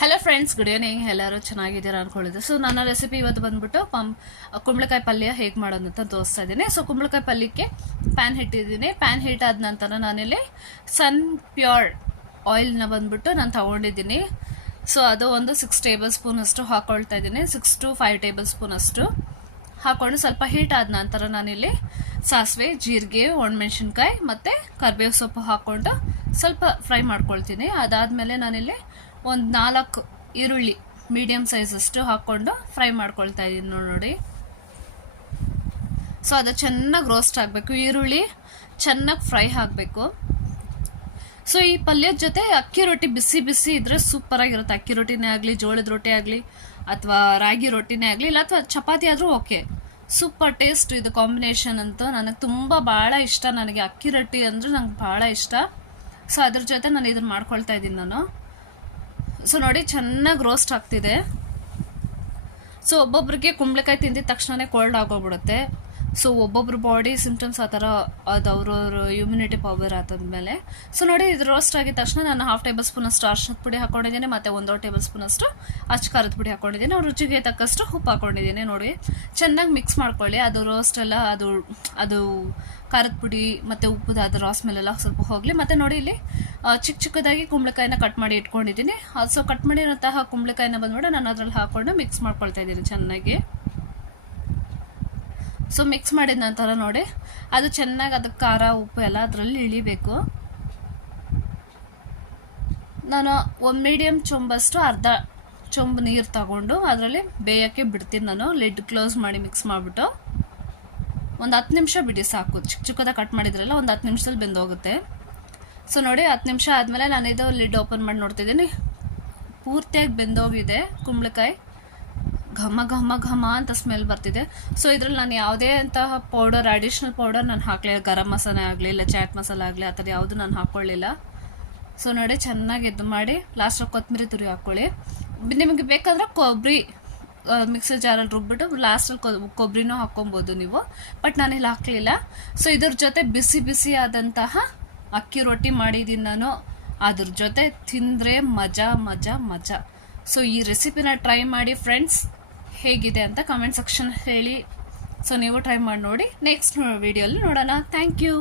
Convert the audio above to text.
Hello friends, good evening. ಎಲ್ಲರೂ ಚೆನ್ನಾಗಿದ್ದೀರಾ ಅನ್ಕೊಳ್ಳಿದ್ದೆ. So ನನ್ನ ರೆಸಿಪಿ ಇವತ್ತು ಬಂದ್ಬಿಟ್ಟು ಕುಂಬಳಕಾಯಿ ಪಲ್ಯ ಹೇಗೆ ಮಾಡೋದು ಅಂತ ತೋರಿಸ್ತಾ ಇದ್ದೀನಿ. ಸೊ ಕುಂಬಳಕಾಯಿ ಪಲ್ಯಕ್ಕೆ ಪ್ಯಾನ್ ಇಟ್ಟಿದ್ದೀನಿ. ಪ್ಯಾನ್ ಹೀಟ್ ಆದ ನಂತರ ನಾನಿಲ್ಲಿ ಸನ್ ಪ್ಯೂರ್ ಆಯಿಲ್ನ ಬಂದ್ಬಿಟ್ಟು ನಾನು ತಗೊಂಡಿದ್ದೀನಿ. ಸೊ ಅದು ಒಂದು 6 ಟೇಬಲ್ ಸ್ಪೂನ್ ಅಷ್ಟು ಹಾಕೊಳ್ತಾ ಇದ್ದೀನಿ. 6 to 5 ಟೇಬಲ್ ಸ್ಪೂನ್ ಅಷ್ಟು ಹಾಕೊಂಡು ಸ್ವಲ್ಪ ಹೀಟ್ ಆದ ನಂತರ ನಾನಿಲ್ಲಿ ಸಾಸಿವೆ, ಜೀರಿಗೆ, ಒಣಮೆಣಸಿನ್ಕಾಯಿ ಮತ್ತು ಕರಿಬೇವು ಸೊಪ್ಪು ಹಾಕ್ಕೊಂಡು ಸ್ವಲ್ಪ ಫ್ರೈ ಮಾಡ್ಕೊಳ್ತೀನಿ. ಅದಾದಮೇಲೆ ನಾನಿಲ್ಲಿ ಒಂದು 4 ಈರುಳ್ಳಿ ಮೀಡಿಯಮ್ ಸೈಜ್ ಅಷ್ಟು ಹಾಕ್ಕೊಂಡು ಫ್ರೈ ಮಾಡ್ಕೊಳ್ತಾ ಇದ್ದೀನಿ ನೋಡಿ. ಸೊ ಅದು ಚೆನ್ನಾಗಿ ರೋಸ್ಟ್ ಆಗಬೇಕು, ಈರುಳ್ಳಿ ಚೆನ್ನಾಗಿ ಫ್ರೈ ಆಗಬೇಕು. ಸೊ ಈ ಪಲ್ಯದ ಜೊತೆ ಅಕ್ಕಿ ರೊಟ್ಟಿ ಬಿಸಿ ಬಿಸಿ ಇದ್ರೆ ಸೂಪರ್ ಆಗಿರುತ್ತೆ. ಅಕ್ಕಿ ರೊಟ್ಟಿನೇ ಆಗಲಿ, ಜೋಳದ ರೊಟ್ಟಿ ಆಗಲಿ, ಅಥವಾ ರಾಗಿ ರೊಟ್ಟಿನೇ ಆಗಲಿ, ಇಲ್ಲ ಅಥವಾ ಚಪಾತಿ ಆದರೂ ಓಕೆ. ಸೂಪರ್ ಟೇಸ್ಟ್ ಇದು ಕಾಂಬಿನೇಷನ್ ಅಂತೂ ನನಗೆ ತುಂಬ ಭಾಳ ಇಷ್ಟ. ನನಗೆ ಅಕ್ಕಿ ರೊಟ್ಟಿ ಅಂದರೆ ನಂಗೆ ಭಾಳ ಇಷ್ಟ. ಸೊ ಅದ್ರ ಜೊತೆ ನಾನು ಇದನ್ನು ಮಾಡ್ಕೊಳ್ತಾ ಇದ್ದೀನಿ ನಾನು. ಸೊ ನೋಡಿ, ಚೆನ್ನಾಗಿ ರೋಸ್ಟ್ ಆಗ್ತಿದೆ. ಸೊ ಒಬ್ಬೊಬ್ರಿಗೆ ಕುಂಬಳಕಾಯಿ ತಿಂದಿದ ತಕ್ಷಣನೇ ಕೋಲ್ಡ್ ಆಗೋಗ್ಬಿಡುತ್ತೆ. ಸೊ ಒಬ್ಬೊಬ್ರ ಬಾಡಿ ಸಿಂಪ್ಟಮ್ಸ್ ಆ ಥರ ಅದು ಅವ್ರವ್ರ ಇಮ್ಯುನಿಟಿ ಪವರ್ ಆದಮೇಲೆ. ಸೊ ನೋಡಿ, ಇದು ರೋಸ್ಟ್ ಆಗಿದ ತಕ್ಷಣ ನಾನು 1/2 ಟೇಬಲ್ ಸ್ಪೂನ್ ಅಷ್ಟು ಅರ್ಶಿನದ ಪುಡಿ ಹಾಕೊಂಡಿದ್ದೀನಿ, ಮತ್ತು 1.5 ಟೇಬಲ್ ಸ್ಪೂನ್ ಅಷ್ಟು ಅಚ್ಚ ಖಾರದ ಪುಡಿ ಹಾಕೊಂಡಿದ್ದೀನಿ. ರುಚಿಗೆ ತಕ್ಕಷ್ಟು ಉಪ್ಪು ಹಾಕೊಂಡಿದ್ದೀನಿ. ನೋಡಿ, ಚೆನ್ನಾಗಿ ಮಿಕ್ಸ್ ಮಾಡ್ಕೊಳ್ಳಿ. ಅದು ರೋಸ್ಟ್ ಎಲ್ಲ ಅದು ಖಾರದ ಪುಡಿ ಮತ್ತು ಉಪ್ಪುದ ಅದು ರಾಸ್ ಮೇಲೆಲ್ಲ ಸ್ವಲ್ಪ ಹೋಗಲಿ. ಮತ್ತು ನೋಡಿ, ಇಲ್ಲಿ ಚಿಕ್ಕ ಚಿಕ್ಕದಾಗಿ ಕುಂಬಳಕಾಯಿನ ಕಟ್ ಮಾಡಿ ಇಟ್ಕೊಂಡಿದ್ದೀನಿ. ಸೊ ಕಟ್ ಮಾಡಿರೋಂತಹ ಕುಂಬಳಕಾಯಿನ ಬಂದ್ಬಿಟ್ಟು ನಾನು ಅದರಲ್ಲಿ ಹಾಕ್ಕೊಂಡು ಮಿಕ್ಸ್ ಮಾಡ್ಕೊಳ್ತಾ ಇದ್ದೀನಿ ಚೆನ್ನಾಗಿ. ಸೊ ಮಿಕ್ಸ್ ಮಾಡಿದ ನಂತರ ನೋಡಿ, ಅದು ಚೆನ್ನಾಗಿ ಅದಕ್ಕೆ ಖಾರ ಉಪ್ಪು ಎಲ್ಲ ಅದರಲ್ಲಿ ಇಳಿಬೇಕು. ನಾನು ಒಂದು ಮೀಡಿಯಮ್ ಚೊಂಬಷ್ಟು ಅರ್ಧ ಚೊಂಬು ನೀರು ತಗೊಂಡು ಅದರಲ್ಲಿ ಬೇಯೋಕ್ಕೆ ಬಿಡ್ತೀನಿ. ನಾನು ಲಿಡ್ ಕ್ಲೋಸ್ ಮಾಡಿ ಮಿಕ್ಸ್ ಮಾಡಿಬಿಟ್ಟು ಒಂದು 10 ನಿಮಿಷ ಬಿಡಿ ಸಾಕು. ಚಿಕ್ಕ ಚಿಕ್ಕದಾಗಿ ಕಟ್ ಮಾಡಿದ್ರಲ್ಲ, ಒಂದು 10 ನಿಮಿಷದಲ್ಲಿ ಬೆಂದೋಗುತ್ತೆ. ಸೊ ನೋಡಿ, 10 ನಿಮಿಷ ಆದಮೇಲೆ ನಾನು ಇದು ಲಿಡ್ ಓಪನ್ ಮಾಡಿ ನೋಡ್ತಿದ್ದೀನಿ. ಪೂರ್ತಿಯಾಗಿ ಬೆಂದೋಗಿದೆ ಕುಂಬಳಕಾಯಿ. ಘಮ ಘಮ ಘಮ ಅಂತ ಸ್ಮೆಲ್ ಬರ್ತಿದೆ. ಸೊ ಇದ್ರಲ್ಲಿ ನಾನು ಯಾವುದೇ ಅಂತಹ ಪೌಡರ್, ಅಡಿಷ್ನಲ್ ಪೌಡರ್ ನಾನು ಹಾಕಲಿಲ್ಲ. ಗರಂ ಮಸಾಲೆ ಆಗಲಿ, ಇಲ್ಲ ಚಾಟ್ ಮಸಾಲೆ ಆಗಲಿ, ಆ ಥರ ಯಾವುದು ನಾನು ಹಾಕ್ಕೊಳ್ಳಿಲ್ಲ. ಸೊ ನೋಡಿ, ಚೆನ್ನಾಗಿ ಇದು ಮಾಡಿ ಲಾಸ್ಟಲ್ಲಿ ಕೊತ್ತಂಬರಿ ತುರಿ ಹಾಕ್ಕೊಳ್ಳಿ. ನಿಮಗೆ ಬೇಕಾದ್ರೆ ಕೊಬ್ಬರಿ ಮಿಕ್ಸರ್ ಜಾರಲ್ಲಿ ರುಬ್ಬಿಟ್ಟು ಲಾಸ್ಟಲ್ಲಿ ಕೊಬ್ಬರಿನೂ ಹಾಕ್ಕೊಬೋದು ನೀವು, ಬಟ್ ನಾನಿಲ್ಲಿ ಹಾಕಲಿಲ್ಲ. ಸೊ ಇದ್ರ ಜೊತೆ ಬಿಸಿ ಬಿಸಿ ಆದಂತಹ ಅಕ್ಕಿ ರೊಟ್ಟಿ ಮಾಡಿದ್ದೀನಿ ನಾನು. ಅದ್ರ ಜೊತೆ ತಿಂದರೆ ಮಜಾ ಮಜಾ ಮಜಾ. ಸೊ ಈ ರೆಸಿಪಿನ ಟ್ರೈ ಮಾಡಿ ಫ್ರೆಂಡ್ಸ್, ಹೇಗಿದೆ ಅಂತ ಕಮೆಂಟ್ ಸೆಕ್ಷನ್ ಹೇಳಿ. ಸೊ ನೀವು ಟ್ರೈ ಮಾಡಿ ನೋಡಿ. ನೆಕ್ಸ್ಟ್ ವಿಡಿಯೋಲಿ ನೋಡೋಣ. Thank you.